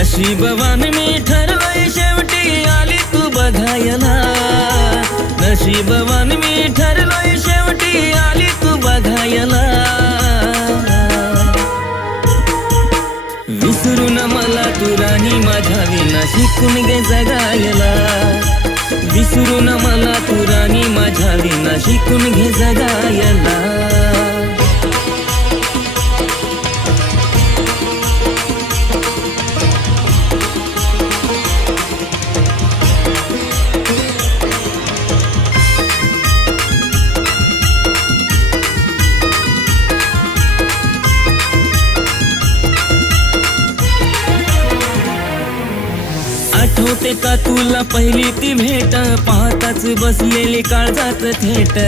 नशीबवान मी ठरलोय शेवटी आली तू बघायला, नशीबवान मी ठरलोय शेवटी आली तू बघायला। विसरून मला तू राणी माझ्या विना शिकून गे जगायला, विसरून मला तू राणी माझ्या विना शिकून घे जगायला। आठवते का तुला पहिली ती भेट, पाहताच बसलेली काळजात थेट।